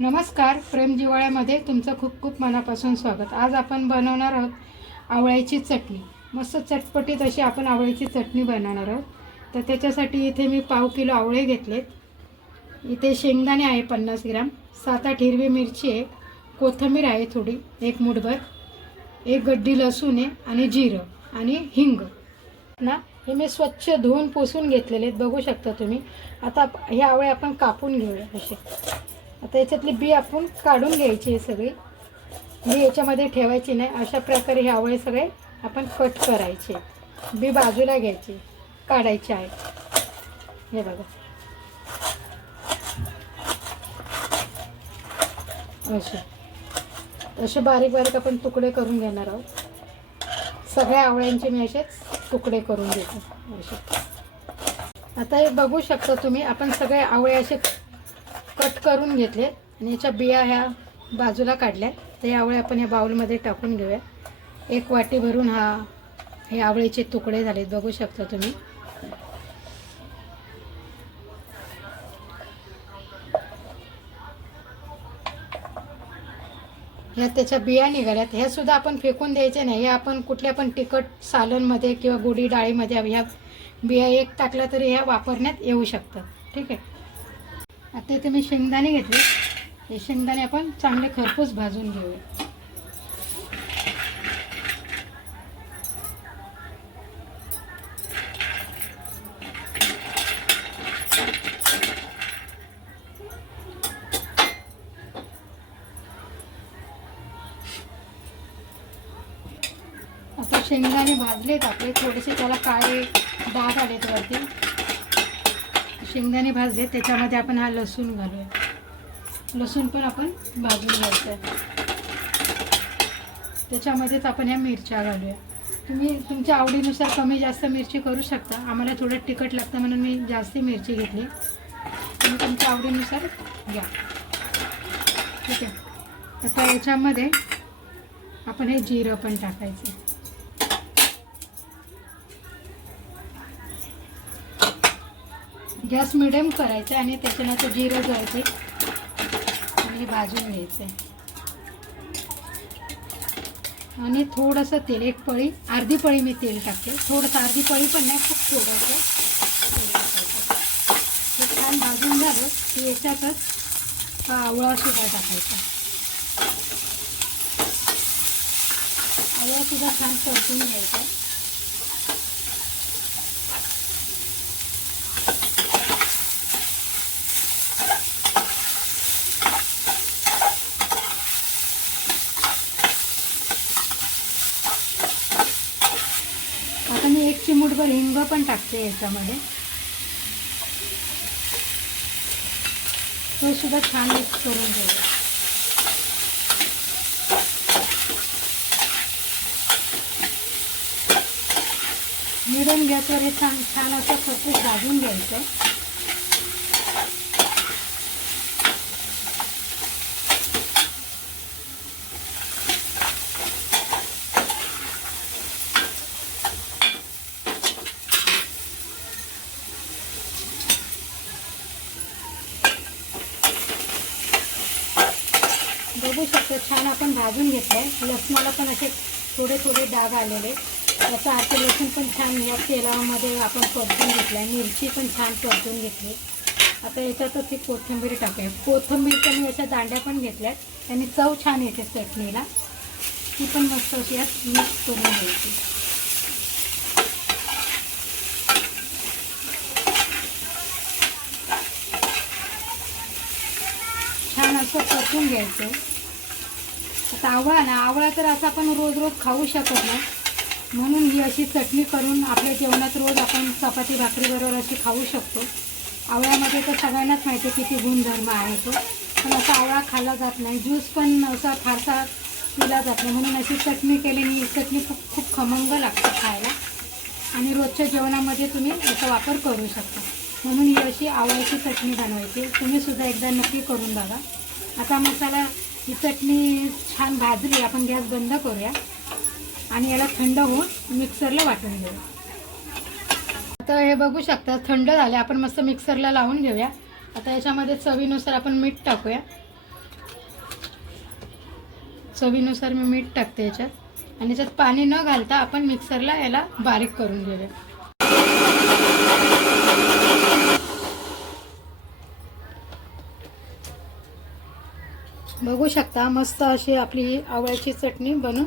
नमस्कार प्रेम जिवाळ्यामध्ये तुमचं खूप खूप मनापासून स्वागत. आज आपण बनवणार आहोत आवळ्याची चटणी. मस्त चटपटीत अशी आपण आवळ्याची चटणी बनवणार आहोत. तर त्याच्यासाठी इथे मी पाव किलो आवळे घेतलेत. इथे शेंगदाणे आहे पन्नास ग्राम सात आठ हिरवी मिरची आहे कोथिंबीर आहे थोडी एक मुठभर एक गड्डी लसूण आहे आणि जिरं आणि हिंग. ना हे मी स्वच्छ धुवून पुसून घेतलेले आहेत बघू शकता तुम्ही. आता हे आवळे आपण कापून घेऊया असे. आता याच्यातली बी आपण काढून घ्यायची आहे सगळी. बी याच्यामध्ये ठेवायची नाही. अशा प्रकारे हे आवळे सगळे आपण कट करायचे. बी बाजूला घ्यायची. काढायची आहे. हे बघा. असे असे बारीक बारीक आपण तुकडे करून घेणार आहोत. सगळ्या आवळ्यांचे मी असेच तुकडे करून घेतो. असे आता हे बघू शकता तुम्ही आपण सगळे आवळे असे कट करून घेतले. आणि याच्या बिया ह्या बाजूला काढल्या. तर यावळे आपण या बाउलमध्ये टाकून घेऊया. एक वाटी भरून हा हे आवळेचे तुकडे झालेत. बघू शकता तुम्ही. ह्या त्याच्या बिया निघाल्यात. ह्या सुद्धा आपण फेकून द्यायच्या नाही. ह्या आपण कुठल्या पण तिखट सालनमध्ये किंवा गोडी डाळीमध्ये ह्या बिया एक टाकल्या तरी ह्या वापरण्यात येऊ शकतात. ठीक आहे? आता इथे मी शेंगदाणे घेतले. हे शेंगदाणे आपण चांगले खरपूस भाजून घेऊया. आता शेंगदाणे भाजलेत आपले. थोडेसे त्याला काळे डाग आलेत वरती. शेंगदाणे भाजले त्याच्यामध्ये आपण हा लसूण घालूया. लसूण पण आपण भाजून घ्यायचं आहे त्याच्यामध्येच आपण ह्या मिरच्या घालूया. तुम्ही तुमच्या आवडीनुसार कमी जास्त मिरची करू शकता. आम्हाला थोडं तिखट लागतं म्हणून मी जास्ती मिरची घेतली. तुम्ही तुमच्या आवडीनुसार घ्या. ठीक आहे? आता याच्यामध्ये आपण हे जिरं पण टाकायचं. गॅस मिडियम करायचा आणि त्याच्यानंतर जिरं जळते आणि भाजून घ्यायचं. आणि थोडंसं तेल एक पळी अर्धी पळी मी तेल टाकते. थोडंसं अर्धी पळी पण नाही खूप थोडंसं तेल टाकायचं. हे छान भाजून झालं की याच्यातच हा आवळा सुद्धा टाकायचा. आवळा सुद्धा छान परतून घ्यायचा. मुठभर हिंग पण टाकते याच्यामध्ये. तो सुद्धा छान मिक्स करून घेऊया मिडियम गॅसवर हे छान छान असं खरपूस भाजून घ्यायचं. बघू शकतो. छान आपण भाजून घेतलं आहे लसणाला पण असे थोडे थोडे डाग आलेले. त्याचा अर्थ लसूण पण छान या तेलामध्ये आपण परतून घेतलं आहे मिरची पण छान परतून घेतली. आता याच्यातच ही कोथिंबीर टाकूया. कोथिंबीरच्या मी अशा दांड्या पण घेतल्या आहेत आणि चव छान येते चटणीला. ती पण मस्त अशी यात मिक्स करून घ्यायची. छान असं परतून घ्यायचं. आता आवळा ना आवळा तर असं आपण रोज रोज खाऊ शकत नाही. म्हणून ही अशी चटणी करून आपल्या जेवणात रोज आपण चपाती भाकरीबरोबर अशी खाऊ शकतो. आवळ्यामध्ये तर सगळ्यांनाच माहिती आहे किती गुणधर्म आहे तो. पण असा आवळा खाल्ला जात नाही. ज्यूस पण असा फारसा पिला जात नाही. म्हणून अशी चटणी केल्याने ही चटणी खूप खूप खमंग लागते खायला. आणि रोजच्या जेवणामध्ये तुम्ही याचा वापर करू शकता. म्हणून ही अशी आवळ्याची चटणी बनवायची. तुम्ही सुद्धा एकदा नक्की करून बघा. आता मसाला ही चटणी छान भाजली आपण गॅस बंद करूया. आणि याला थंड होऊन मिक्सरला वाटून घेऊ. आता हे बघू शकता थंड झाले. आपण मस्त मिक्सरला लावून घेऊया. आता याच्यामध्ये चवीनुसार आपण मीठ टाकूया. चवीनुसार मी मीठ टाकते याच्यात. आणि याच्यात पाणी न घालता आपण मिक्सरला याला बारीक करून घेऊया. बघू शकता मस्त अशी आपली आवळ्याची चटणी बनून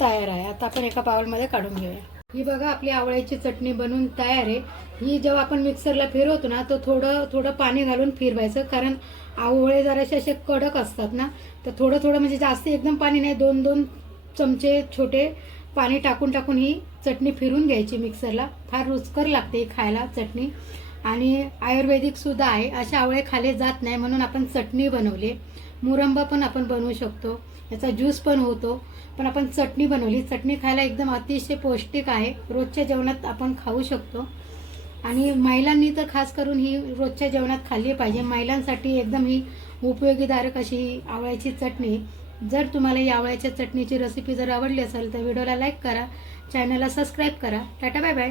तयार आहे. आता आपण एका बाउलमध्ये काढून घेऊया. ही बघा आपली आवळ्याची चटणी बनवून तयार आहे. ही जेव्हा आपण मिक्सरला फिरवतो ना तर थोडं थोडं पाणी घालून फिरवायचं. कारण आवळे जरासे असे कडक असतात ना तर थोडं थोडं म्हणजे जास्त एकदम पाणी नाही. दोन दोन चमचे छोटे पाणी टाकून टाकून ही चटणी फिरून घ्यायची मिक्सरला फार रुचकर लागते खायला चटणी. आणि आयुर्वेदिकसुद्धा आहे. असे आवळे खाले जात नाही म्हणून आपण चटणी बनवली मुरंबा पण आपण बनवू शकतो. याचा ज्यूस पण होतो. पण आपण चटणी बनवली. चटणी खायला एकदम अतिशय पौष्टिक आहे. रोजच्या जेवणात आपण खाऊ शकतो. आणि महिलांनी तर खास करून ही रोजच्या जेवणात खाल्ली पाहिजे. महिलांसाठी एकदम ही उपयोगीदारक अशी ही आवळ्याची चटणी. जर तुम्हाला या आवळ्याच्या चटणीची रेसिपी जर आवडली असेल तर व्हिडिओला लाईक करा. चॅनलला सबस्क्राईब करा. Tata bye bye